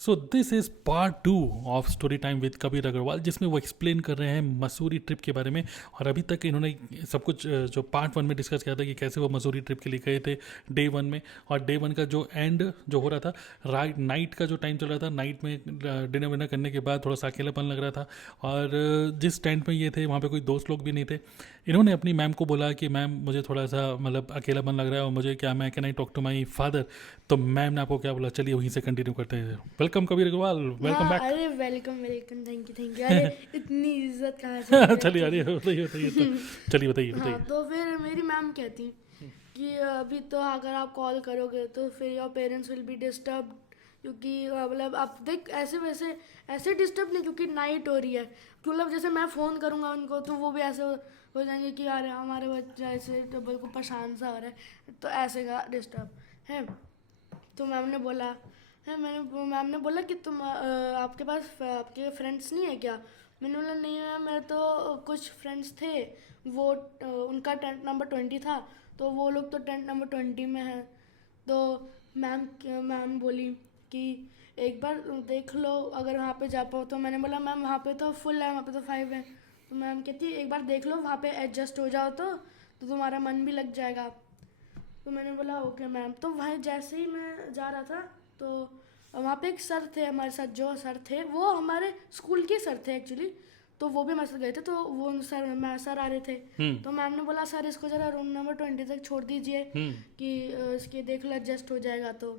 So this is part 2 of story time with Kabir Agarwal, जिसमें वो explain कर रहे हैं मसूरी ट्रिप के बारे में। और अभी तक इन्होंने सब कुछ जो पार्ट 1 में डिस्कस किया था कि कैसे वो मसूरी ट्रिप के लिए गए थे डे 1 में, और डे 1 का जो एंड जो हो रहा था, राइट नाइट का जो टाइम चल रहा था, नाइट में डिनर विनर करने के बाद थोड़ा सा अकेलापन लग रहा था। और जिस टेंट में ये थे वहाँ पे कोई दोस्त लोग भी नहीं थे। इन्होंने अपनी मैम को बोला कि मैम मुझे थोड़ा सा मतलब अकेलापन लग रहा है और मुझे क्या, मैं can I talk to my father. तो मैम ने आपको क्या बोला, चलिए वहीं से कंटिन्यू करते हैं। वेलकम कबीर अग्रवाल, वेलकम हाँ, बैक। अरे वेलकम वेलकम, थैंक यू। अरे इतनी इज्जत कहाँ से मिल चलिए जाती अरे है। बताइए बताइए तो चलिए बताइए हाँ, बताइए। तो फिर मेरी मैम कहती कि अभी तो अगर आप कॉल करोगे तो फिर your parents will be disturb, क्योंकि मतलब आप देख ऐसे वैसे ऐसे डिस्टर्ब नहीं, क्योंकि नाइट हो रही है। मतलब जैसे मैं फ़ोन करूँगा उनको तो वो भी ऐसे हो जाएंगे कि यार हमारे बच्चा ऐसे तो बिल्कुल परेशान सा हो रहा है, तो ऐसे का डिस्टर्ब है। तो मैम ने बोला है, मैम ने बोला कि तुम आपके पास आपके फ्रेंड्स नहीं है क्या? मैंने बोला नहीं मैम, मेरे तो कुछ फ्रेंड्स थे, वो उनका टेंट नंबर 20 था, तो वो लोग तो टेंट नंबर 20 में हैं। तो मैम बोली कि एक बार देख लो अगर वहाँ पे जा पाओ। तो मैंने बोला मैम वहाँ पे तो फुल है, वहाँ पे तो 5 है। तो मैम कहती एक बार देख लो वहाँ पे एडजस्ट हो जाओ तो तुम्हारा मन भी लग जाएगा। तो मैंने बोला ओके मैम। तो वहाँ जैसे ही मैं जा रहा था तो वहाँ पे एक सर थे हमारे साथ, जो सर थे वो हमारे स्कूल के सर थे एक्चुअली। तो वो भी हमारे साथ गए थे, तो वो सर आ रहे थे। तो मैम ने बोला सर इसको ज़रा रूम नंबर 20 तक छोड़ दीजिए कि इसके देख लो एडजस्ट हो जाएगा। तो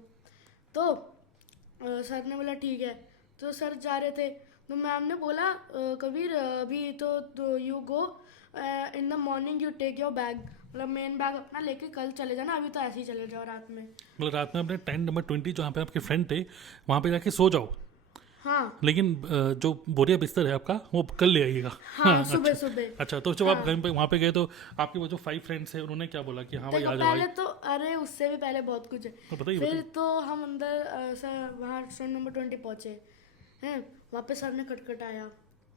सर ने बोला ठीक है। तो सर जा रहे थे तो मैम ने बोला कबीर अभी तो you go in the morning, you take your bag, मतलब मेन बैग अपना लेके कल चले जाना, अभी तो ऐसे ही चले जाओ रात में। मतलब रात में अपने टेंट नंबर 20 जहाँ पे आपके फ्रेंड थे वहाँ पे जाके सो जाओ, हाँ लेकिन जो बोरिया बिस्तर है आपका वो कल ले आइएगा। हाँ, हाँ सुबह अच्छा। सुबह। अच्छा तो जब आप हाँ, कहीं पे वहाँ पे गए तो आपके वो जो 5 फ्रेंड्स हैं उन्होंने क्या बोला कि हाँ भाई देखो आ जाओ भाई? पहले तो अरे उससे भी पहले बहुत कुछ है। तो बताइए फिर बताइए। तो हम अंदर सर वहाँ स्टैंड नंबर 20 पहुँचे हैं। वहाँ पे सर ने खटखटाया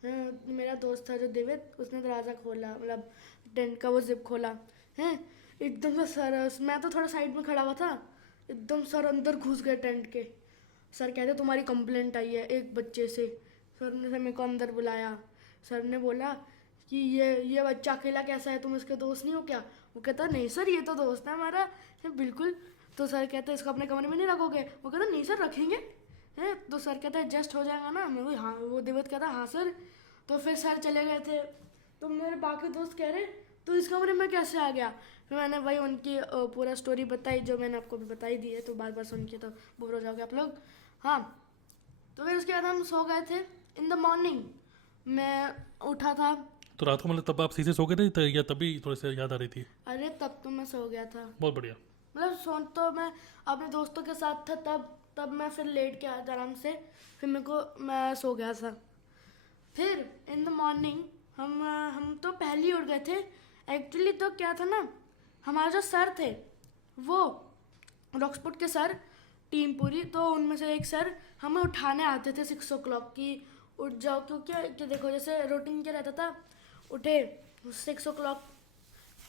हैं। मेरा दोस्त था जो दिव्य, उसने दरवाज़ा खोला, मतलब टेंट का वो जिप खोला हैं। एकदम से सर, मैं तो थोड़ा साइड में खड़ा हुआ था, एकदम सर अंदर घुस गए टेंट के। सर कहते तुम्हारी कंप्लेंट आई है एक बच्चे से। सर ने मेरे को अंदर बुलाया। सर ने बोला कि ये बच्चा अकेला कैसा है, तुम इसके दोस्त नहीं हो क्या? वो कहता नहीं सर ये तो दोस्त है हमारा है बिल्कुल। तो सर कहते इसको अपने कमरे में नहीं रखोगे? वो कहता नहीं सर रखेंगे है। तो सर कहता एडजस्ट हो जाएगा ना? मैं वो हाँ, वो दिवत कहता हाँ सर। तो फिर सर चले गए थे। तो मेरे बाकी दोस्त कह रहे तो इस कमरे में कैसे आ गया? फिर मैंने वही उनकी पूरा स्टोरी बताई जो मैंने आपको भी बताई दी है, तो बार बार सुन के तो बोर हो जाओगे आप लोग। हाँ, तो फिर उसके बाद हम सो गए थे। इन द मॉर्निंग मैं उठा था। तो रात को मतलब तब आप सीधे सो गए थे या तभी थोड़ी सी याद आ रही थी? अरे तब तो मैं सो गया था, बहुत बढ़िया। मतलब सोन तो मैं अपने दोस्तों के साथ था, तब मैं फिर लेट के आया था आराम से। फिर मैं सो गया था। फिर इन द मॉर्निंग हम तो पहले ही उठ गए थे एक्चुअली। तो क्या था ना, हमारे जो सर थे वो रॉक्सफोर्ड के सर, टीम पूरी, तो उनमें से एक सर हमें उठाने आते थे 6 o'clock की उठ जाओ, क्योंकि देखो जैसे रूटीन क्या रहता था, उठे 6 o'clock,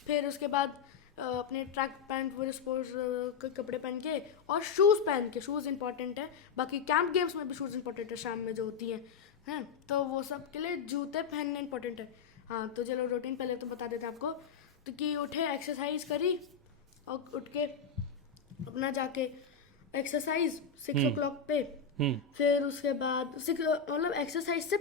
फिर उसके बाद अपने ट्रैक पैंट वो स्पोर्ट्स के कपड़े पहन के और शूज़ पहन के, शूज़ इंपॉर्टेंट है, बाकी कैंप गेम्स में भी शूज़ इंपॉर्टेंट है शाम में जो होती हैं तो वो सब के लिए जूते पहनने इंपॉर्टेंट है। हाँ, तो चलो रूटीन पहले तो बता देते हैं आपको। तो कि उठे, एक्सरसाइज करी और उठ के अपना जाके एक्सरसाइज 6 o'clock पे। हम्म फिर उसके बाद मतलब एक्सरसाइज से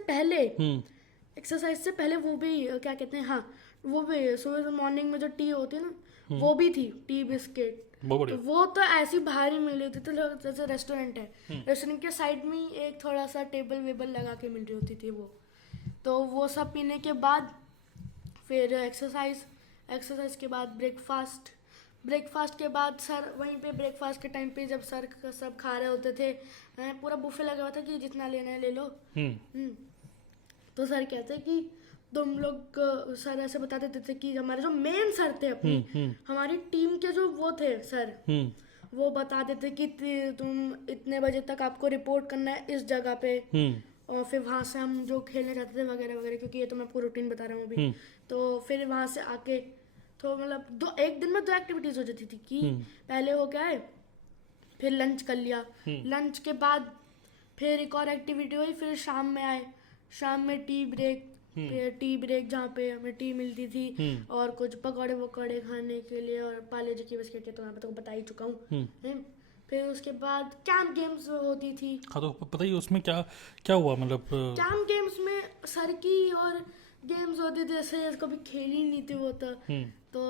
पहले वो भी क्या कहते हैं, हाँ वो भी सुबह मॉर्निंग में जो टी होती है ना वो भी थी, टी बिस्किट। बहुत तो बढ़िया। वो तो ऐसी बाहर ही मिल रही होती थी, तो जैसे रेस्टोरेंट है, रेस्टोरेंट के साइड में ही एक थोड़ा सा टेबल वेबल लगा के मिल रही होती थी वो। तो वो सब पीने के बाद फिर एक्सरसाइज के बाद ब्रेकफास्ट के बाद सर वहीं पे ब्रेकफास्ट के टाइम पे जब सर सब खा रहे होते थे, पूरा बुफे लगा हुआ था कि जितना लेना है ले लो। हम्म, तो सर कहते कि तुम लोग सर ऐसे बता देते थे कि हमारे जो मेन सर थे अपनी हमारी टीम के जो वो थे सर, वो बता देते कि तुम इतने बजे तक आपको रिपोर्ट करना है इस जगह पे। और फिर वहाँ से हम जो खेलने जाते थे वगैरह वगैरह, क्योंकि ये तो मैं आपको रूटीन बता रहा हूँ अभी। तो फिर वहाँ से आके तो मतलब एक दिन में 2 एक्टिविटीज़ हो जाती थी कि पहले हो क्या है, फिर लंच कर लिया। लंच के बाद फिर एक और एक्टिविटी हुई, फिर शाम में आए, शाम में टी ब्रेक, टी ब्रेक जहाँ पे हमें टी मिलती थी और कुछ पकौड़े वकौड़े खाने के लिए और पार्ले जी की बिस्किट तो मैं तो बता ही चुका हूँ। फिर उसके बाद कैंप गेम्स होती थी। हाँ तो पता ही उसमें क्या क्या हुआ मतलब कैंप गेम्स में सरकी और गेम्स होती थी, जैसे कभी खेली नहीं थी वो तो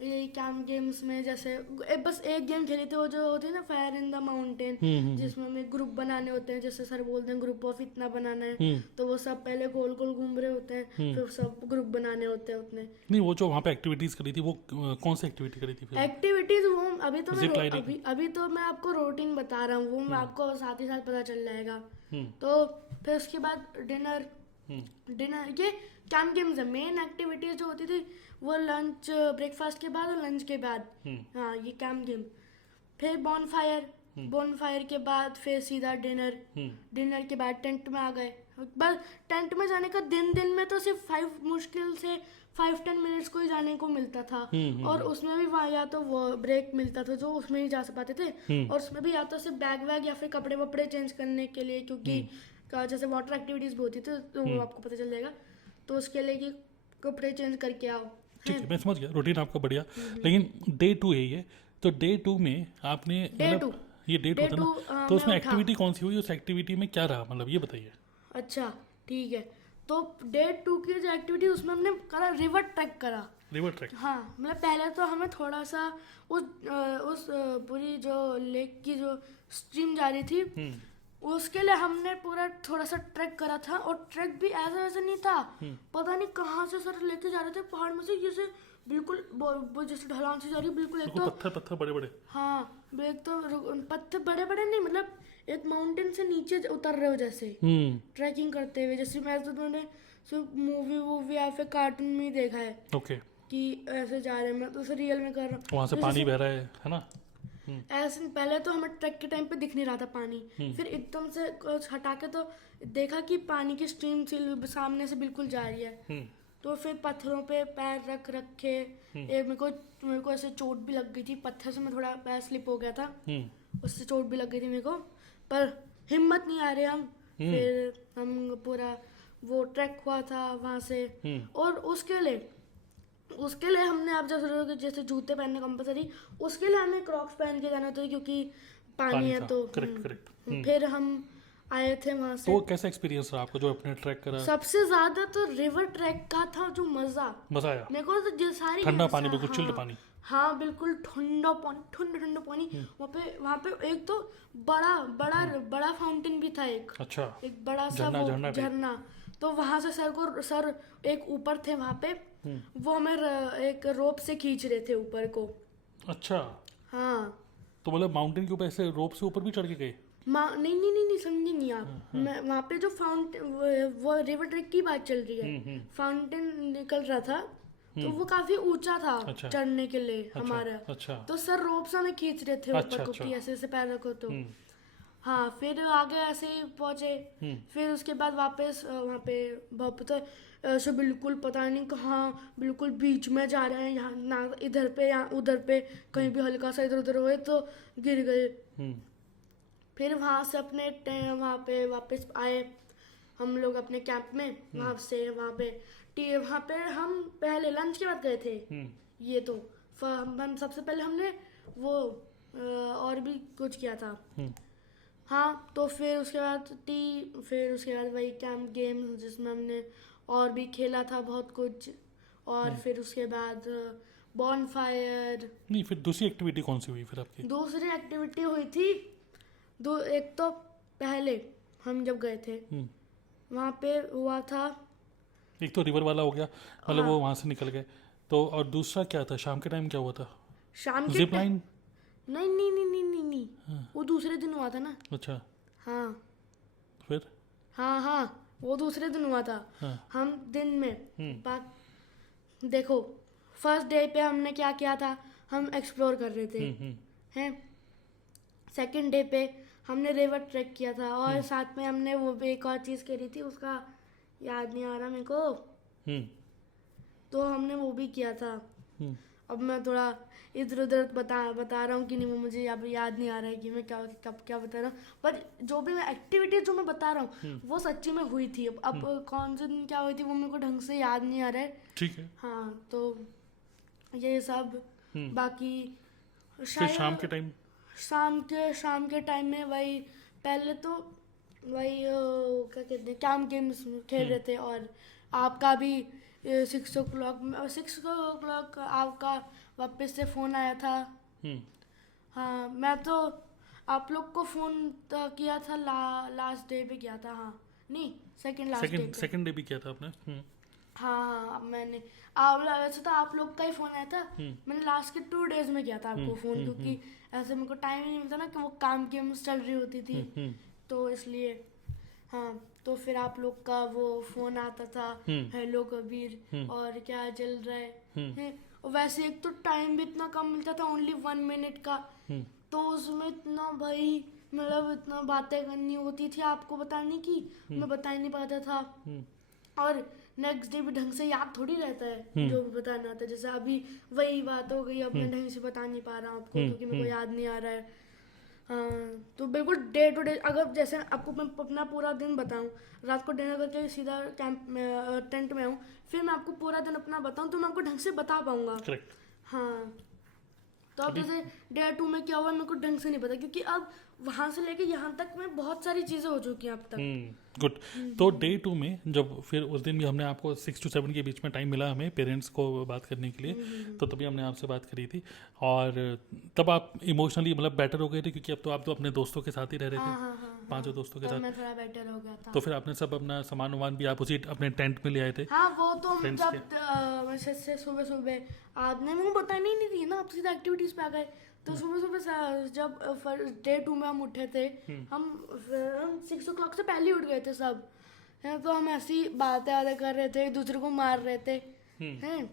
ये कैंप गेम्स में जैसे बस एक गेम खेली थी, वो जो होती है ना फायर इन द माउंटेन, जिसमें हमें ग्रुप बनाने होते हैं, जैसे सर बोलते हैं ग्रुप ऑफ इतना बनाना है, तो वो सब पहले गोल गोल घूम रहे होते हैं, फिर सब ग्रुप बनाने होते हैं उतने। नहीं वो जो वहाँ पे एक्टिविटीज करी थी वो कौन सी एक्टिविटी करी थी फिर? एक्टिविटीज वो अभी तो Zip मैं lining? अभी तो मैं आपको रूटीन बता रहा हूँ, वो मैं आपको साथ ही साथ पता चल जाएगा। तो फिर उसके बाद डिनर ये कैंप गेम्स है। मेन एक्टिविटीज जो होती थी वो लंच ब्रेकफास्ट के बाद और लंच के बाद, हाँ ये कैंप गेम। फिर बॉनफायर के बाद फिर सीधा डिनर के बाद टेंट में आ गए। बस टेंट में जाने का दिन में तो सिर्फ मुश्किल से 5-10 मिनट्स को ही जाने को मिलता था, और उसमें भी वहाँ या तो वो ब्रेक मिलता था जो उसमें ही जा पाते थे, और उसमें भी या तो सिर्फ बैग वैग या फिर कपड़े वपड़े चेंज करने के लिए, क्योंकि जैसे वाटर एक्टिविटीज भी होती थी तो वो आपको पता चल जाएगा, तो उसके लिए कि कपड़े चेंज करके आओ। ठीक है मैं समझ गया, रूटीन आपका बढ़िया। लेकिन डे 2 है ये, तो डे 2 में आपने मतलब ये डे 2 था ना, तो उसमें एक्टिविटी कौन सी हुई, उस एक्टिविटी में क्या रहा मतलब ये बताइए। अच्छा ठीक है, तो डे 2 की जो एक्टिविटी उसमें हमने करा रिवर ट्रैक करा। River track? हाँ मतलब पहले तो हमें थोड़ा सा उस पूरी जो लेक की जो स्ट्रीम जा रही थी उसके लिए हमने पूरा थोड़ा सा ट्रैक करा था, और ट्रैक भी ऐसा वैसा नहीं था, पता नहीं कहाँ से सर लेके जा रहे थे पहाड़ में से, जैसे बिल्कुल जैसे ढलान से जा रही बिल्कुल, एक तो पत्थर बड़े बड़े, हाँ एक तो पत्थर बड़े बड़े नहीं, मतलब एक माउंटेन से नीचे उतर रहे हो जैसे ट्रैकिंग करते हुए, जैसे मैं तो मैंने सिर्फ मूवी या फिर कार्टून में ही देखा है ओके कि ऐसे जा रहे हैं, मैं तो उसे रियल में कर रहा हूँ। वहाँ से पानी बह रहा है ना? ऐसे पहले तो हमें ट्रैक के टाइम पे दिख नहीं रहा था पानी, फिर एकदम से हटा के तो देखा कि पानी की स्ट्रीम सामने से बिल्कुल जा रही है, तो फिर पत्थरों पे पैर रखे, मेरे को ऐसे चोट भी लग गई थी, पत्थर से मैं थोड़ा पैर स्लिप हो गया था, उससे चोट भी लग गई थी मेरे को, पर हिम्मत नहीं आ रहे हम। फिर हम पूरा वो ट्रैक हुआ था वहाँ से, और उसके लिए हमने आप जैसे जूते पहनने कंपलसरी, उसके लिए हमें क्रॉक्स पहन के जाना होता है क्योंकि पानी है तो। करेक्ट। फिर हम आए थे वहाँ से। तो कैसा एक्सपीरियंस रहा आपको जो अपने ट्रैक करा? सबसे ज्यादा तो रिवर ट्रैक का था जो मजा आया मेरे को, तो सारी ठंडा पानी, बिल्कुल चिल्ड पानी। हाँ बिल्कुल ठंडा पानी। वहाँ पे एक तो बड़ा फाउंटेन भी था, एक बड़ा सा झरना, तो वहां से सर एक ऊपर थे वहां पे, वो हमें एक रोप से खींच रहे थे ऊपर को। अच्छा हाँ तो मतलब माउंटेन के ऊपर ऐसे रोप से ऊपर भी चढ़ के गए? नहीं समझे नहीं आप। मैं वहाँ पे जो फाउंटेन, वो रिवर ट्रैक की बात चल रही है, फाउंटेन निकल रहा था तो वो काफी ऊंचा था चढ़ने के लिए हमारा। तो सर रोप से हमें खींच रहे थे ऊपर को कि ऐसे पैर रखो तो। हाँ फिर आगे ऐसे ही पहुंचे, फिर उसके बाद वापस वहाँ पे ऐसे बिल्कुल पता नहीं कहाँ बिल्कुल बीच में जा रहे हैं, यहाँ ना इधर पे या उधर पे, कहीं भी हल्का सा इधर उधर हुए तो गिर गए। फिर वहाँ से अपने वहाँ पे वापस आए हम लोग अपने कैंप में, वहाँ पे हम पहले लंच के बाद गए थे। ये तो हम सबसे पहले हमने वो और भी कुछ किया था। हाँ तो फिर उसके बाद फिर उसके बाद वही कैंप गेम जिसमें हमने और भी खेला था बहुत कुछ, और फिर उसके बाद बॉनफायर। नहीं फिर दूसरी एक्टिविटी कौन सी हुई फिर आपकी? दूसरी एक्टिविटी हुई थी एक तो पहले हम जब गए थे वहाँ पे हुआ था, एक तो रिवर वाला हो गया मतलब वो वहाँ से निकल गए, तो और दूसरा क्या था शाम के टाइम क्या हुआ था? शाम के जिप लाइन? नहीं वो दूसरे दिन हुआ था ना। अच्छा हाँ फिर? हाँ वो दूसरे दिन हुआ था। हम दिन में बात देखो, फर्स्ट डे पे हमने क्या किया था, हम एक्सप्लोर कर रहे थे हैं। सेकंड डे पे हमने रिवर ट्रैक किया था, और साथ में हमने वो भी एक और चीज करी थी, उसका याद नहीं आ रहा मेरे को, तो हमने वो भी किया था। अब मैं थोड़ा इधर उधर बता रहा हूँ कि नहीं, वो मुझे अब याद नहीं आ रहा है कि मैं क्या कब क्या बता रहा हूँ, पर जो भी मैं एक्टिविटीज जो मैं बता रहा हूँ वो सच्ची में हुई थी। अब कौन से दिन क्या हुई थी वो मेरे को ढंग से याद नहीं आ रहा है। ठीक है। हाँ, तो ये सब। बाकी फिर शायद शाम के टाइम में वही पहले तो वही क्या कहते हैं कैंप गेम्स खेल रहे थे, और आपका भी 6 o'clock आपका वापस से फ़ोन आया था। हाँ, मैं तो आप लोग को फ़ोन किया था लास्ट डे पे किया था। हाँ नहीं, सेकंड लास्ट डे पे। सेकंड डे भी किया था आपने। हाँ, मैंने वैसे तो आप लोग का ही फ़ोन आया था। मैंने लास्ट के 2 days में किया था आपको फ़ोन, क्योंकि ऐसे मेरे को टाइम ही नहीं मिलता ना कि वो काम गेम्स चल रही होती थी, तो इसलिए। हाँ, तो फिर आप लोग का वो फ़ोन आता था, हेलो कबीर और क्या चल रहा है। और वैसे एक तो टाइम भी इतना कम मिलता था, ओनली 1 minute का, तो उसमें इतना भाई मतलब इतना बातें करनी होती थी आपको बताने की, मैं बता ही नहीं पाता था। और नेक्स्ट डे भी ढंग से याद थोड़ी रहता है जो भी बताना होता है। जैसे अभी वही बात हो गई, अब मैं ढंग से बता नहीं पा रहा हूँ आपको क्योंकि मेरे को याद नहीं आ रहा है। हाँ, तो बिल्कुल डे टू डे, अगर जैसे आपको मैं अपना पूरा दिन बताऊँ, रात को डिनर करके सीधा कैंप में टेंट में आऊँ, फिर मैं आपको पूरा दिन अपना बताऊँ तो मैं आपको ढंग से बता पाऊँगा। करेक्ट। हाँ, तो अब जैसे डे 2 में क्या हुआ मेरे को ढंग से नहीं पता, क्योंकि अब वहाँ से लेके यहाँ तक में बहुत सारी चीज़ें हो चुकी हैं अब तक। गुड। तो डे 2 में जब फिर उस दिन भी हमने आपको 6 to 7 के बीच में टाइम मिला हमें पेरेंट्स को बात करने के लिए, तो तभी हमने आपसे बात करी थी, और तब आप इमोशनली मतलब बेटर हो गए थे, क्योंकि अब तो आप तो अपने दोस्तों के साथ ही रह रहे थे, 5 दोस्तों के तब साथ। मैं थोड़ा बेटर हो गया था। तो फिर आपने सब अपना सामान वामान भी आप उसी अपने टेंट में ले आए थे। हाँ, वो तो हम Friends जब वैसे से सुबह सुबह आपने मेरे को बतानी नहीं थी ना, आप सीधा एक्टिविटीज पे आ गए। तो सुबह सुबह जब डे 2 में हम उठे थे, हम 6 o'clock से पहले ही उठ गए थे सब, है। तो हम ऐसी बातें कर रहे थे, एक दूसरे को मार रहे थे, हैं।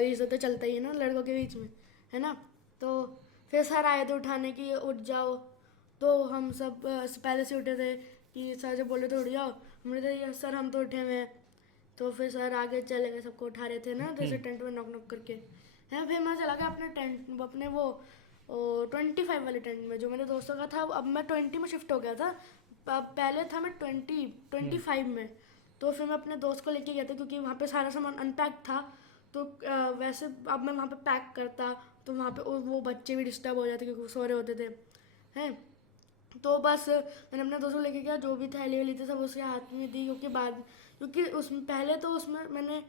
ये सब तो चलता ही है ना लड़कों के बीच में, है ना। तो फिर सर आए थे उठाने की, उठ जाओ। तो हम सब पहले से उठे थे कि सर जब बोले तो उठ जाओ, हमने तो यस सर हम तो उठे हुए हैं। तो फिर सर आगे चले गए, सबको उठा रहे थे ना जैसे टेंट में नॉक नॉक करके, है। फिर मैं चला गया अपने टेंट, अपने वो 25 वाले टेंट में जो मेरे दोस्तों का था। अब मैं 20 में शिफ्ट हो गया था, पहले था मैं 25 में। तो फिर मैं अपने दोस्त को लेके गया था क्योंकि वहाँ पे सारा सामान अनपैक था। तो वैसे अब मैं वहाँ पे पैक करता तो वहाँ पे वो बच्चे भी डिस्टर्ब हो जाते क्योंकि वो सो रहे होते थे, हैं। तो बस मैंने अपने दोस्तों को लेके गया, जो भी थैली वैली थी सब उसके हाथ में दी, क्योंकि उसमें पहले तो उसमें मैंने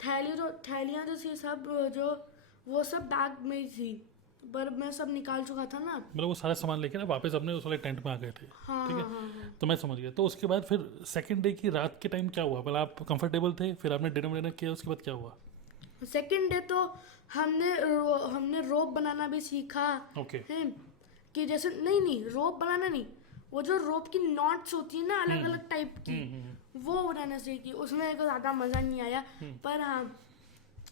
थैलियाँ जो थी सब जो वो सब बैग में ही थी, पर मैं सब निकाल चुका था ना। मतलब वो सारा सामान लेके ना वापस अपने उस वाले टेंट में आ गए थे। हाँ, ठीक है। हाँ। तो मैं समझ गया। तो उसके बाद फिर सेकंड डे की रात के टाइम क्या हुआ? मतलब आप कंफर्टेबल थे, फिर आपने डिनर किया, उसके बाद क्या हुआ? सेकेंड डे तो हमने रोप बनाना भी सीखा, ओके। है। कि जैसे नहीं रोप बनाना नहीं, वो जो रोप की नॉट्स होती है ना अलग अलग टाइप की, वो बनाना सीखी। उसमें एक ज़्यादा मज़ा नहीं आया, पर हाँ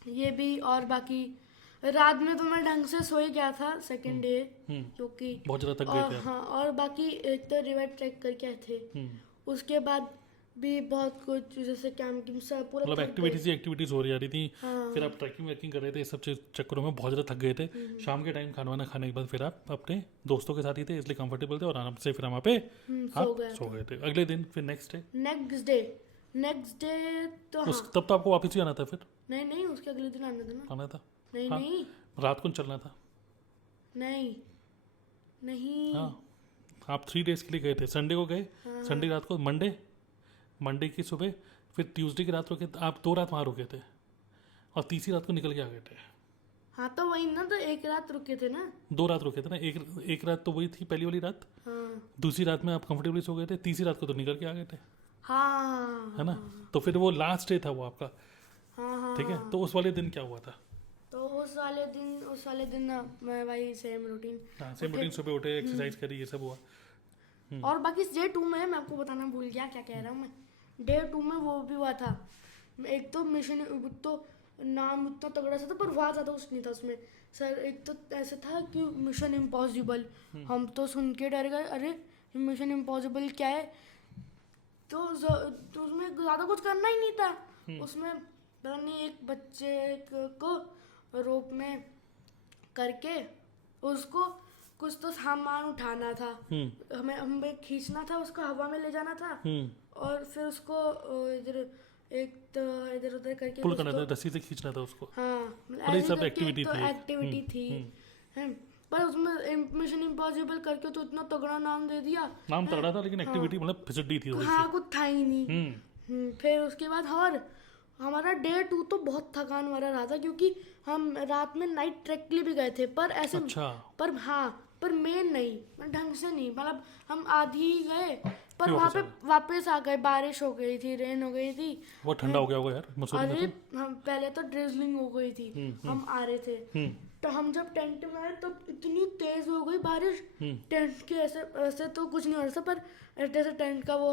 ये भी। और बाकी रात में तो मैं ढंग से सो ही गया था सेकेंड डे, क्योंकि बहुत ज़्यादा थक गए थे आप। हाँ, और बाकी एक तो रिवर ट्रैक करके आए थे, उसके बाद भी बहुत कुछ जैसे कैंप की सब पूरा मतलब थक गए। एक्टिविटीज हो रही थी। हाँ। फिर आप ट्रैकिंग वैकिंग कर रहे थे, इस सब चक्करों में बहुत ज़्यादा थक गए थे। शाम के टाइम खाना वाना खाने के बाद फिर आप अपने दोस्तों के साथ ही थे, इसलिए कंफर्टेबल थे, और आराम से फिर वहाँ पे आप सो गए थे। अगले दिन फिर नेक्स्ट डे तो हाँ। तब तो आपको वापस ही आना था फिर? नहीं उसके अगले दिन आना था ना। आना था। नहीं हाँ, नहीं रात को चलना था। नहीं। हाँ, आप 3 days के लिए गए थे। संडे को गए, संडे रात को, मंडे की सुबह, फिर ट्यूसडे की रात रुके। आप 2 रात वहाँ रुके थे, और तीसरी रात को निकल के आ गए थे। हाँ, तो वही ना, तो एक रात रुके थे ना। 2 रात रुके थे ना। एक रात तो वही थी पहली वाली रात। हाँ, दूसरी रात में आप कंफर्टेबली सो गए थे, तीसरी रात को तो निकल के आ गए थे, हाँ, है ना। तो फिर वो लास्ट डे था वो आपका। हाँ। ठीक है। तो उस वाले दिन क्या हुआ था? तो उस वाले दिन ना मैं वही सेम रूटीन। हाँ, सेम रूटीन, सुबह उठे, एक्सरसाइज करी, ये सब हुआ। और बाकी डे 2 में मैं आपको बताना भूल गया क्या कह रहा हूँ मैं। डे 2 में वो भी हुआ था, एक तो मिशन, तो नाम इतना तगड़ा सा था पर वहाँ ज़्यादा कुछ नहीं था उसमें। सर एक तो ऐसा था कि मिशन इम्पॉसिबल, हम तो सुन के डर गए, अरे मिशन इम्पॉसिबल क्या है। तो उसमें ज़्यादा कुछ करना ही नहीं था। उसमें पता नहीं एक बच्चे को रोप में करके उसको कुछ तो सामान उठाना था, हमें खींचना था, उसको हवा में ले जाना था और फिर उसको इधर एक तो इधर उधर करके पुल कुछ करना तो, था, रस्सी से खींचना था उसको। हाँ मतलब ये ऐसे सब करके एक्टिविटी तो थी एक। एक्टिविटी थी है। पर उसमें मिशन इम्पॉसिबल करके तो इतना तगड़ा नाम दे दिया, नाम तगड़ा था लेकिन एक्टिविटी मतलब फिसड्डी थी थोड़ी सी। हाँ कुछ था ही नहीं। फिर उसके बाद और हमारा डे 2 तो बहुत थकान वाला रहा था, क्योंकि हम रात में नाइट ट्रैक के लिए भी गए थे, पर ऐसे अच्छा। पर हाँ पर मेन नहीं, ढंग से नहीं, मतलब हम आधी ही गए पर फिर वहाँ पे वापस वापस आ गए, बारिश हो गई थी, रेन हो गई थी। बहुत ठंडा हो गया होगा यार मसूरी में अरे तो। हम पहले तो ड्रिजलिंग हो गई थी, हम आ रहे थे तो हम जब टेंट में आए तो इतनी तेज हो गई बारिश, टेंट के ऐसे ऐसे तो कुछ नहीं हो रहा था, पर जैसे टेंट का वो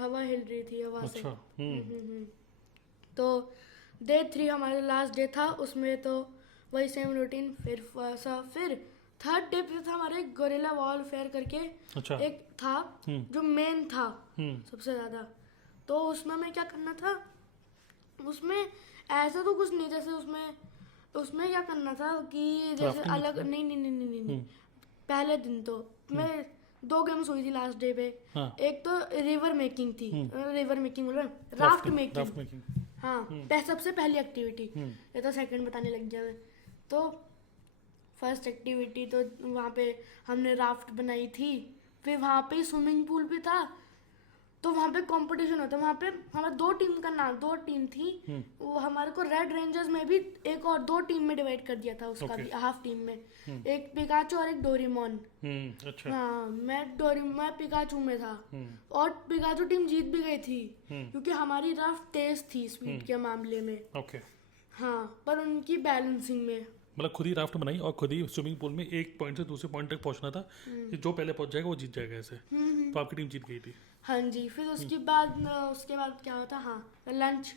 हवा हिल रही थी हवा से। अच्छा। तो डे 3 हमारा लास्ट डे था, उसमें तो वही सेम रूटीन। फिर थर्ड डे पे था हमारे गोरिल्ला वॉरफेयर करके अच्छा। एक था जो मेन था सबसे ज्यादा। तो उसमें हमें क्या करना था, उसमें ऐसा तो कुछ नहीं, जैसे उसमें क्या करना था कि जैसे Rafting भी अलग था? नहीं, पहले दिन तो मैं 2 गेम्स हुई थी लास्ट डे पे। हाँ। एक तो रिवर मेकिंग थी, रिवर मेकिंग बोल राफ्ट राफ्ट मेकिंग, मेकिंग। हाँ सबसे पहली एक्टिविटी। ये तो सेकंड बताने लग गया मैं। तो फर्स्ट एक्टिविटी तो वहाँ पे हमने राफ्ट बनाई थी, फिर वहाँ पे स्विमिंग पूल भी था, तो वहाँ पे कंपटीशन होता है। वहाँ पे हमारा 2 टीम थी, वो हमारे को रेड रेंजर्स में भी एक और 2 टीम में डिवाइड कर दिया था, उसका भी हाफ टीम में, एक पिकाचू और एक डोरेमोन। अच्छा। हाँ मैं पिकाचू में था, और पिकाचू टीम जीत भी गई थी क्योंकि हमारी राफ्ट तेज थी स्पीड के मामले में। ओके। हाँ पर उनकी बैलेंसिंग में। मतलब खुद ही राफ्ट बनाई और खुद ही स्विमिंग पूल में एक पॉइंट से दूसरे पॉइंट तक पहुंचना था कि जो पहले पहुंच जाएगा वो जीत जाएगा ऐसे। तो आपकी टीम जीत गई थी। हाँ जी। फिर उसके बाद क्या होता, हाँ लंच,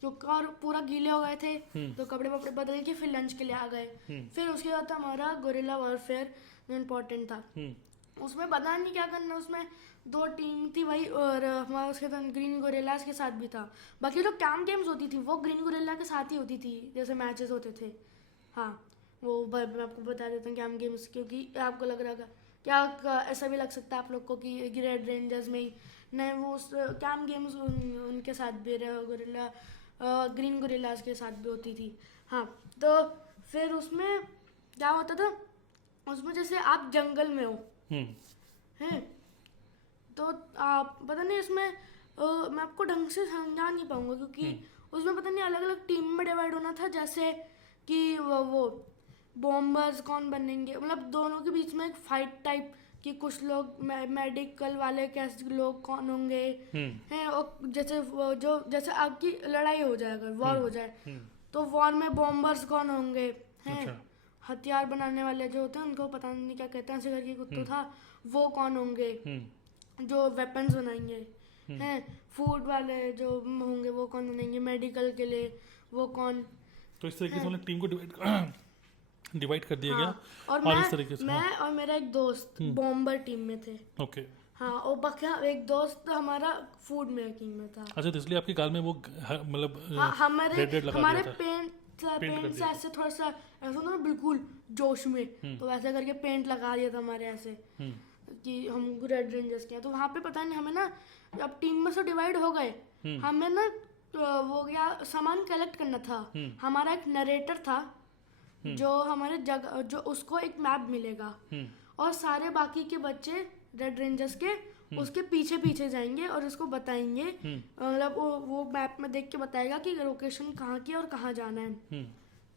क्योंकि और पूरा गीले हो गए थे तो कपड़े वपड़े बदल के फिर लंच के लिए आ गए। फिर उसके बाद हमारा गोरिल्ला वॉरफेयर जो इम्पोर्टेंट था, उसमें पता नहीं क्या करना, उसमें 2 टीम थी वही, और हमारा उसके साथ ग्रीन गोरिल्लास के साथ भी था। बाकी जो कैंप गेम्स होती थी वो ग्रीन गोरिल्ला के साथ ही होती थी, जैसे मैचेस होते थे। हाँ वो मैं आपको बता देता हूँ कैंप गेम्स, क्योंकि आपको लग रहा था क्या ऐसा भी लग सकता है आप लोग को कि रेड रेंजर्स में ही नहीं, वो कैंप गेम्स उनके साथ भी गोरिल्ला ग्रीन गोरिल्लास के साथ भी होती थी। हाँ तो फिर उसमें क्या होता था, उसमें जैसे आप जंगल में हो हैं, तो आप पता नहीं इसमें मैं आपको ढंग से समझा नहीं पाऊंगा, क्योंकि उसमें पता नहीं अलग अलग टीम में डिवाइड होना था, जैसे कि वो बॉम्बर्स कौन बनेंगे, मतलब दोनों के बीच में एक फाइट टाइप कि कुछ लोग मेडिकल वाले कैसे लोग कौन होंगे हैं, और जैसे आपकी लड़ाई हो जाए, अगर वॉर हो जाए तो वॉर में बॉम्बर्स कौन होंगे हैं। अच्छा। हथियार बनाने वाले जो होते हैं उनको पता नहीं क्या कहते हैं, ऐसे करके कुछ तो था, वो कौन होंगे जो वेपन्स बनाएंगे हैं। फूड वाले जो होंगे वो कौन बनाएंगे, मेडिकल के लिए वो कौन। तो इस तरीके से मतलब टीम को डिवाइड कर दिया गया। और इस तरीके से मैं और मेरा एक दोस्त बॉम्बर टीम में थे। ओके। हाँ और बाकी एक दोस्त हमारा फूड मेकिंग में था। अच्छा, तो इसलिए आपके गाल में वो मतलब हमारे रेड लगा हमारे दिया था। पेंट से ऐसे थोड़ा सा ऐसा होता ना बिल्कुल जोश में, तो वैसे करके पेंट लगा दिया था हमारे ऐसे कि हम रेड रेंजर्स के हैं। तो वहाँ पे पता नहीं हमें ना, अब टीम में से डिवाइड हो गए, हमें ना वो क्या सामान कलेक्ट करना था। हमारा एक नरेटर था जो हमारे जगह, जो उसको एक मैप मिलेगा और सारे बाकी के बच्चे रेड रेंजर्स के उसके पीछे पीछे जाएंगे और उसको बताएंगे, मतलब वो मैप में देख के बताएगा कि लोकेशन कहाँ की है और कहाँ जाना है।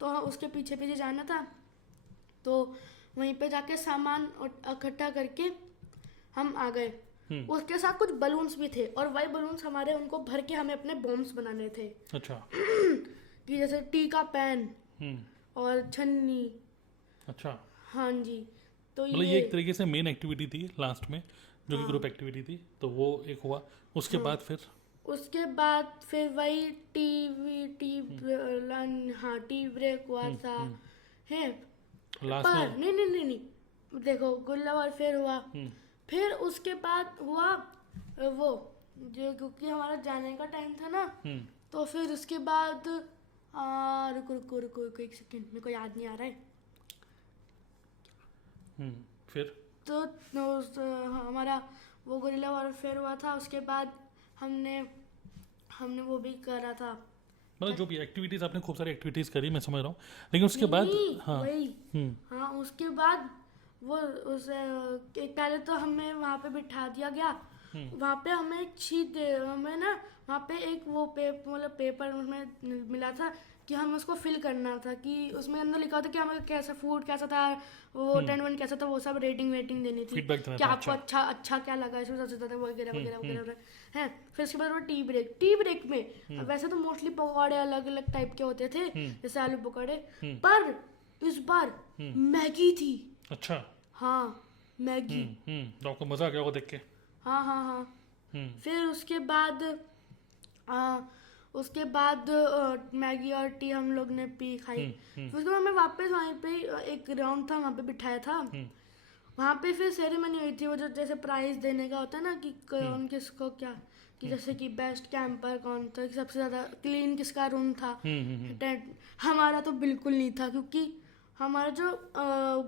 तो हाँ उसके पीछे पीछे जाना था, तो वहीं पे जाके सामान इकट्ठा करके हम आ गए। उसके साथ कुछ बलून्स भी थे और वही बलून्स हमारे उनको भर के हमें अपने बॉम्ब्स बनाने थे। अच्छा। कि जैसे टी का पैन और छन्नी। अच्छा। हाँ जी। तो मतलब ये एक तरीके से मेन एक्टिविटी थी लास्ट में, जो कि ग्रुप एक्टिविटी थी, तो वो एक हुआ। उसके बाद फिर वही टी ब्रेक हुआ था है। लास्ट पर में नहीं देखो गोरिल्ला वॉरफेयर हुआ, फिर उसके बाद हुआ वो जो, क्योंकि हमारा जाने का टाइम था ना, तो फिर उसके बाद रुको रुको रुको रुको एक सेकेंड, मेरे को याद नहीं आ रहा है। फिर तो हमारा वो गोरिल्ला वॉरफेयर हुआ था, उसके बाद हमने हमने वो भी करा था। मतलब जो भी एक्टिविटीज आपने खूब सारी एक्टिविटीज करी, मैं समझ रहा हूँ, लेकिन उसके बाद नहीं, हाँ वही हाँ, उसके बाद वो पहले तो हमें वहाँ पे बिठा दिया गया। वहाँ पे हमें एक शीट हमें ना वहाँ पे एक वो मतलब पेपर उसमें मिला था कि हमें उसको फिल करना था, कि उसमें अंदर लिखा होता कि हमें कैसा फूड कैसा था, वो टेंट कैसा था, वो सब रेटिंग देनी थी, फीडबैक देना कि था। आपको अच्छा क्या लगा इसमें, सबसे ज्यादा वगैरह वगैरह वगैरह है। फिर उसके बाद वो टी ब्रेक में वैसे तो मोस्टली पकौड़े अलग अलग टाइप के होते थे, जैसे आलू पकौड़े, पर इस बार मैगी थी। अच्छा। हाँ, मैगी। तो आपको मजा आ गया वो देख के? हाँ। फिर उसके बाद मैगी और टी हम लोग ने पी खाई। फिर उसके बाद हमें वापस वहीं पे एक ग्राउंड था, वहाँ पे बिठाया था। वहाँ पे फिर सेरेमनी हुई थी, वो जो जैसे प्राइज देने का होता है ना, कि कौन किसको क्या, कि जैसे कि बेस्ट कैंपर कौन था, कि सबसे ज्यादा क्लीन किसका रूम था। टेंट हमारा तो बिल्कुल नहीं था, क्योंकि हमारा जो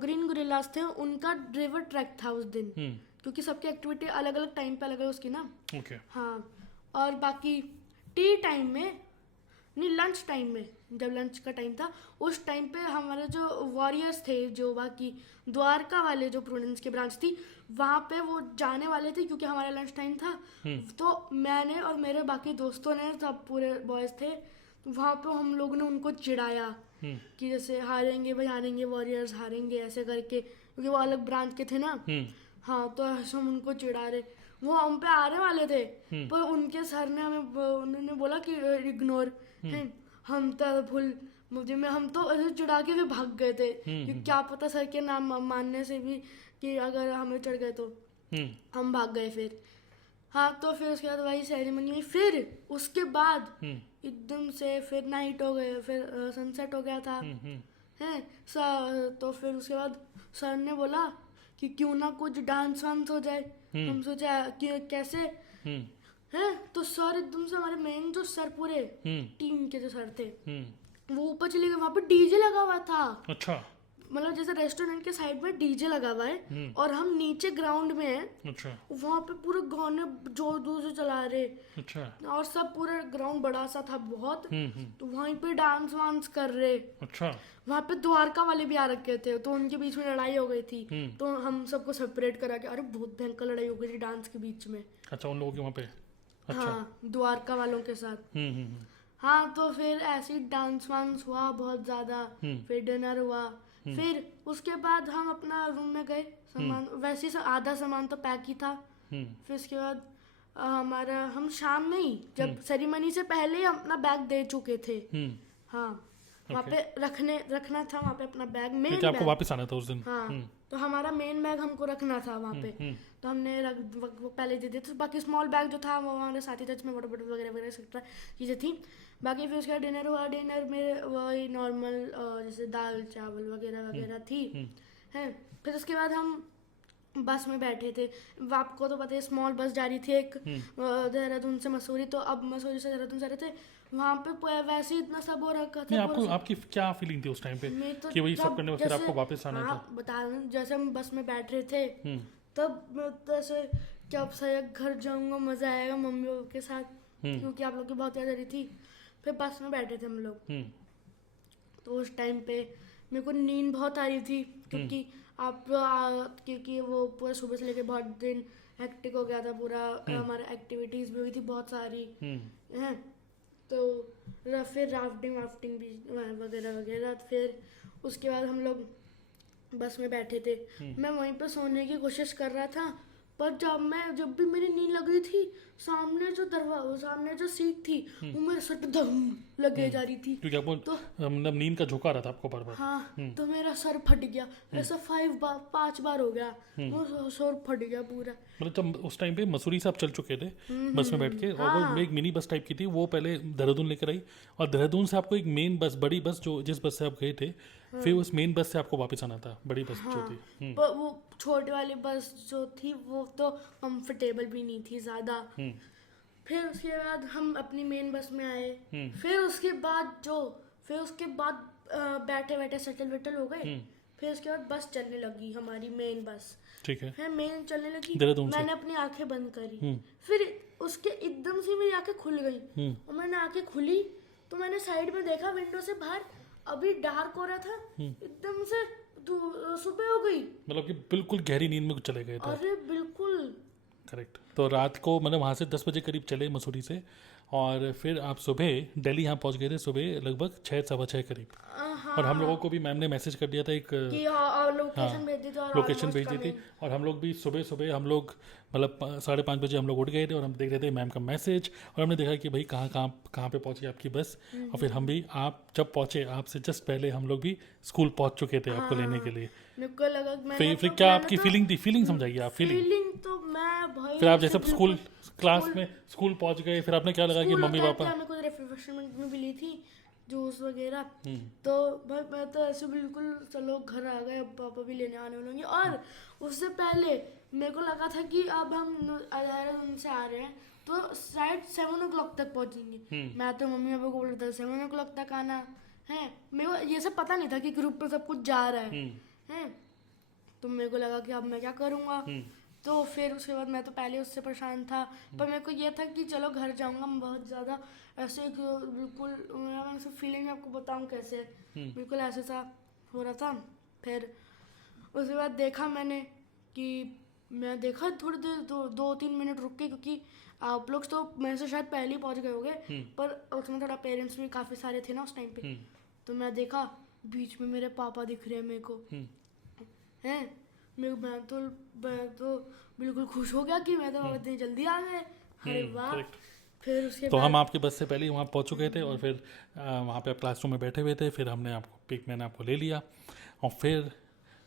ग्रीन गोरिल्लास थे उनका रिवर ट्रैक था उस दिन, क्योंकि सबकी एक्टिविटी अलग अलग टाइम पे अलग अलग उसकी ना। ओके। हाँ, और बाकी टी टाइम में नहीं, लंच टाइम में, जब लंच का टाइम था उस टाइम पे हमारे जो वॉरियर्स थे, जो बाकी द्वारका वाले जो प्रूडेंस की ब्रांच थी, वहाँ पे वो जाने वाले थे, क्योंकि हमारा लंच टाइम था। तो मैंने और मेरे बाकी दोस्तों ने, सब पूरे बॉयज थे, वहाँ पे हम लोगों ने उनको चिढ़ाया कि जैसे हारेंगे भाई हारेंगे, वॉरियर्स हारेंगे, ऐसे करके, क्योंकि वो अलग ब्रांच के थे ना। हाँ, तो ऐसे हम उनको चिढ़ा रहे, वो हम पे आने वाले थे, पर उनके सर ने उन्होंने बोला कि इग्नोर है। हम तो हम तो ऐसे चिढ़ा के भी भाग गए थे, कि क्या पता सर के नाम मानने से भी कि अगर हमें चढ़ गए तो हम भाग गए। फिर हाँ, तो फिर उसके बाद वही सेरेमनी हुई। फिर उसके बाद एकदम से फिर नाइट हो गए, फिर सनसेट हो गया था है। तो फिर उसके बाद सर ने बोला कि क्यों ना कुछ डांस वांस हो जाए। हम सोचा कि कैसे है, तो सर एकदम से हमारे मेन जो सर पूरे टीम के जो सर थे वो ऊपर चले गए, वहाँ पे डीजे लगा हुआ था। अच्छा। मतलब जैसे रेस्टोरेंट के साइड में डीजे लगा हुआ है और हम नीचे ग्राउंड में हैं। अच्छा। वहाँ पे पूरे गाने जोर जोर से चला रहे। अच्छा। और सब पूरे ग्राउंड बड़ा सा था बहुत, तो वहीं पे डांस वांस कर रहे। अच्छा। वहाँ पे द्वारका वाले भी आ रखे थे, तो उनके बीच में लड़ाई हो गई थी। तो हम सबको सेपरेट करा के, अरे बहुत भयंकर लड़ाई हो गई थी डांस के बीच में। अच्छा, उन लोगों के वहाँ पे? अच्छा। हाँ, द्वारका वालों के साथ। हाँ, तो फिर ऐसे डांस वांस हुआ बहुत ज्यादा। फिर डिनर हुआ। फिर उसके बाद हम अपना रूम में गए, सामान वैसे ही आधा सामान तो पैक ही था। फिर उसके बाद हम शाम में ही, जब सेरेमनी से पहले ही अपना बैग दे चुके थे। हाँ, वहाँ पे रखना था वहाँ पे अपना बैग, मेन बैग। आपको वापस आना था उस दिन? हाँ, तो हमारा मेन बैग हमको रखना था वहाँ पे। तो हमने वो पहले दे दिए थे। बाकी स्मॉल बैग जो था वो हमारे साथ ही था, जिसमें वाटर बोतल वगैरह वगैरह एक्सेट्रा चीज़ें थी। बाकी फिर उसका डिनर हुआ। डिनर में वही नॉर्मल जैसे दाल चावल वगैरह वगैरह थी है। फिर उसके बाद हम बस में बैठे थे। आपको तो पता है स्मॉल बस जा रही थी एक देहरादून से मसूरी, तो अब मसूरी से देहरादून जा रहे थे। वहाँ पे वैसे ही इतना सब हो रखा था। आपकी क्या फीलिंग थी उस टाइम पे कि वही सब करने फिर आपको वापस आना था? बता रहे जैसे हम बस में बैठ रहे थे तब ऐसे क्या घर जाऊंगा, मजा आएगा मम्मी पापा के साथ, क्योंकि आप लोग की बहुत याद आ रही थी। फिर बस में बैठे थे हम लोग, तो उस टाइम पे मेरे को नींद बहुत आ रही थी, क्योंकि वो पूरा सुबह से लेके बहुत दिन हेक्टिक हो गया था पूरा। हमारा एक्टिविटीज भी हुई थी बहुत सारी हैं। तो फिर राफ्टिंग भी वगैरह वगैरह। फिर उसके बाद हम लोग बस में बैठे थे। मैं वहीं पर सोने की कोशिश कर रहा था, पर जब भी मेरी नींद लग रही थी, सामने जो सीट थी वो मेरे सर धम लगे जा रही थी, क्योंकि आपको मतलब नींद का झोंका रहा था आपको बार बार। हाँ, तो मेरा सर फट गया ऐसा 5 बार हो गया, वो सर फट गया पूरा। मतलब जब उस टाइम पे मसूरी से आप चल चुके थे बस में बैठ के, और वो एक मिनी बस टाइप की थी, वो पहले देहरादून लेकर आई, और देहरादून से आपको एक मेन बस, बड़ी बस जो जिस बस से आप गए थे, फिर उस मेन बस से आपको वापस आना था, बड़ी बस जो थी। पर वो छोटी वाली बस जो थी वो तो कंफर्टेबल भी नहीं थी ज्यादा। फिर उसके बाद हम अपनी मेन बस में आए। फिर उसके बाद जो फिर उसके बाद बैठे बैठे सेटल वेटल हो गए। फिर उसके बाद बस चलने लगी, हमारी मेन बस। ठीक है। फिर मेन चलने लगी, देहरादून से। मैंने अपनी आंखें बंद करी। फिर उसके एकदम से मेरी आंखें खुल गई और मैंने आंखें खुली तो मैंने साइड में देखा विंडो से बाहर, अभी डार्क हो रहा था, एकदम से सुबह हो गई। मतलब कि बिल्कुल गहरी नींद में चले गए थे। अरे बिल्कुल करेक्ट। तो रात को मतलब वहाँ से 10 बजे करीब चले मसूरी से, और फिर आप सुबह दिल्ली यहाँ पहुँच गए थे सुबह लगभग 6 सवा 6 करीब। हाँ, और हम लोगों को भी मैम ने मैसेज कर दिया था एक कि लोकेशन भेज दी थी और लोकेशन almost भेज दी थी। coming। और हम लोग भी सुबह सुबह हम लोग मतलब 5:30 बजे हम लोग उठ गए थे और हम देख रहे थे मैम का मैसेज, और हमने देखा कि भाई कहाँ पे पहुंची आपकी बस। और फिर हम भी, आप जब पहुंचे आपसे जस्ट पहले हम लोग भी स्कूल पहुंच चुके थे आपको लेने के लिए। मेरे को लगा कि मैंने फिर क्या आपकी फीलिंग थी? फीलिंग समझाइए आप। फीलिंग तो मैं भाई, फिर आप जैसे स्कूल क्लास में स्कूल पहुंच गए, फिर आपने क्या लगा कि मम्मी पापा? हमें कुछ रिफ्रेशमेंट में भी ली थी, जूस वगैरह। तो भाई मैं तो ऐसे बिल्कुल चलो घर आ गए, अब पापा भी लेने आने वाले होंगे। और उससे पहले मेरे को लगा था कि अब हम देहरादून से आ रहे हैं तो शायद 7 o'clock तक पहुंचेंगे। मैं तो मम्मी पापा को बोल रहा था 7 o'clock तक आना है। मेरे को ये सब पता नहीं था कि ग्रुप पे सब कुछ जा रहा है। तो मेरे को लगा कि अब मैं क्या करूँगा। तो फिर उसके बाद मैं तो पहले उससे परेशान था, पर मेरे को ये था कि चलो घर जाऊंगा। मैं बहुत ज़्यादा ऐसे बिल्कुल, मैं फीलिंग आपको बताऊं कैसे, बिल्कुल ऐसे सा हो रहा था। फिर उसके बाद देखा मैंने कि मैं देखा थोड़ी देर 2-3 मिनट रुक के, क्योंकि आप लोग तो मेरे से शायद पहले ही पहुंच गए होंगे, पर उसमें थोड़ा पेरेंट्स भी काफ़ी सारे थे ना उस टाइम पे। तो मैं देखा बीच में मेरे पापा दिख रहे हैं मेरे को, हैं। मैं तो बिल्कुल खुश हो गया कि मैं तो इतनी जल्दी आ गए। अरे वाह। फिर उसके तो हम आपके बस से पहले ही वहाँ पहुँच चुके थे, और फिर वहाँ पे आप क्लासरूम में बैठे हुए थे। फिर मैंने आपको ले लिया, और फिर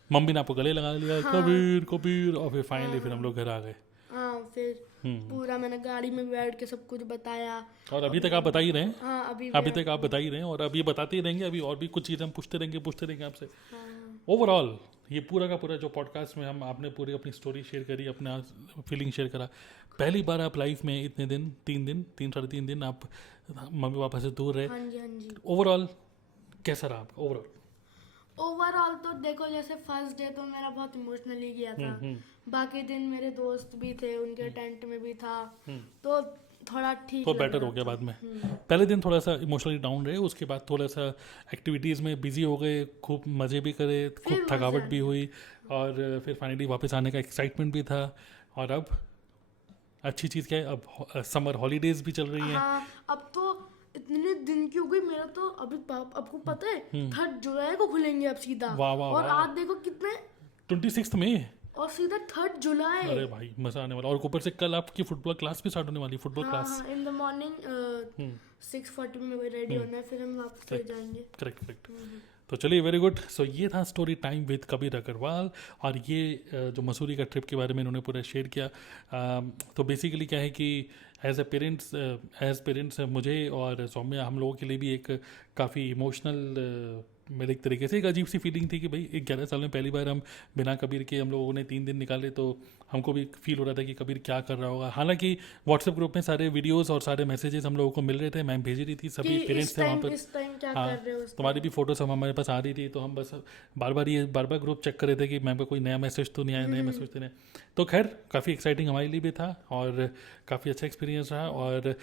मम्मी ने आपको गले लगा लिया, कबीर कबीर। और फिर फाइनली फिर हम लोग घर आ गए। हाँ, फिर पूरा मैंने गाड़ी में बैठ के सब कुछ बताया। और अभी तक आप बता ही रहे हैं। हाँ, अभी तक आप बता ही रहे हैं, और अभी बताते ही रहेंगे। अभी और भी कुछ चीज़ें हम पूछते रहेंगे आपसे। ओवरऑल ये पूरा का पूरा जो पॉडकास्ट में आपने पूरी अपनी स्टोरी शेयर करी, अपना फीलिंग शेयर करा। पहली बार आप लाइफ में इतने दिन, 3 साढ़े 3 दिन आप मम्मी पापा से दूर रहे। हाँ जी। ओवरऑल कैसा रहा आपका? ओवरऑल तो देखो, जैसे फर्स्ट डे तो मेरा बहुत इमोशनली गया था। बाकी दिन मेरे दोस्त भी थे, उनके टेंट में भी था, तो थोड़ा ठीक, तो बेटर हो गया बाद में। पहले दिन थोड़ा सा इमोशनली डाउन रहे, उसके बाद थोड़ा सा एक्टिविटीज़ में बिजी हो गए, खूब मज़े भी करे, खूब थकावट भी हुई, और फिर फाइनली वापस आने का एक्साइटमेंट भी था। और अब अच्छी चीज़ क्या है, अब समर हॉलीडेज भी चल रही हैं। हाँ, अब तो इतने दिन की हो गई। मेरा तो अभी आपको पता है 3 जुलाई को खुलेंगे अब सीधा। और आज देखो कितने 26 मई और सीधा 3 जुलाई। अरे भाई मजा आने वाला। और ऊपर से कल आपकी फुटबॉल क्लास भी स्टार्ट होने वाली। Football class in the morning 6:40 में रेडी होना है, फिर हम वापस चले जाएंगे। करेक्ट। तो चलिए, वेरी गुड। सो ये था story time with Kabir Agarwal, और ये जो मसूरी का ट्रिप के बारे में इन्होंने पूरा शेयर किया। तो बेसिकली क्या है कि एज पेरेंट्स मुझे और सौम्या, हम लोगों के लिए भी एक काफ़ी इमोशनल, मेरे एक तरीके से एक अजीब सी फीलिंग थी कि भाई 11 साल में पहली बार हम बिना कबीर के हम लोगों ने 3 दिन निकाले। तो हमको भी फील हो रहा था कि कबीर क्या कर रहा होगा। हालांकि व्हाट्सएप ग्रुप में सारे वीडियोस और सारे मैसेजेस हम लोगों को मिल रहे थे, मैम भेज रही थी, सभी पेरेंट्स थे वहाँ पर। हाँ, तुम्हारी भी फोटोज हमारे पास आ रही थी, तो हम बस बार बार ग्रुप चेक कर रहे थे कि मैम का कोई नया मैसेज तो नहीं आया, नया मैसेज तो नहीं। तो खैर काफ़ी एक्साइटिंग हमारे लिए भी था, और काफ़ी अच्छा एक्सपीरियंस रहा। और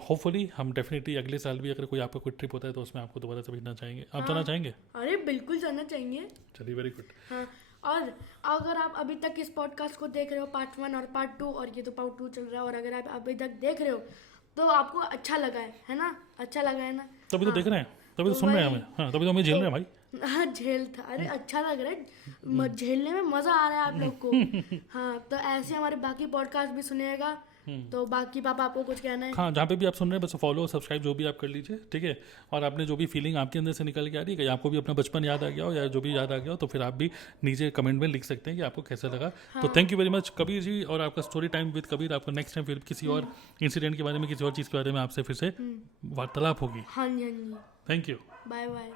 होपफुली हम डेफिनेटली अगले साल भी अगर कोई आपका कोई ट्रिप होता है तो उसमें आपको दोबारा से भेजना चाहेंगे। आप जाना चाहेंगे? अरे बिल्कुल जाना चाहेंगे। चलिए, वेरी गुड। हाँ, और अगर आप अभी तक इस पॉडकास्ट को देख रहे हो, पार्ट 1 और पार्ट 2, और ये तो पार्ट 2 चल रहा है, और अगर आप अभी तक देख रहे हो तो आपको अच्छा लगा है ना? अच्छा लगा है ना? तभी तो देख रहे हैं, तभी तो सुन रहे हैं हमें। हाँ, तभी तो हमें झेल रहे हैं भाई। हाँ, झेल था। अरे अच्छा लग रहा है, झेलने में मजा आ रहा है आप लोग को। हाँ, तो ऐसे हमारे बाकी पॉडकास्ट भी सुनिएगा। तो बाकी पापा आपको कुछ कहना है? हाँ, जहाँ पे भी आप सुन रहे हैं बस फॉलो सब्सक्राइब जो भी आप कर लीजिए, ठीक है। और आपने जो भी फीलिंग आपके अंदर से निकल के आ रही है, आपको भी अपना बचपन याद आ गया हो या जो भी याद आ गया हो, तो फिर आप भी नीचे कमेंट में लिख सकते हैं कि आपको कैसा लगा। तो thank you very much Kabir ji, और आपका स्टोरी टाइम विद कबीर। आपको नेक्स्ट टाइम फिर किसी और इंसिडेंट के बारे में, किसी और चीज़ के बारे में आपसे फिर से वार्तालाप होगी। हाँ जी। Thank you. Bye bye.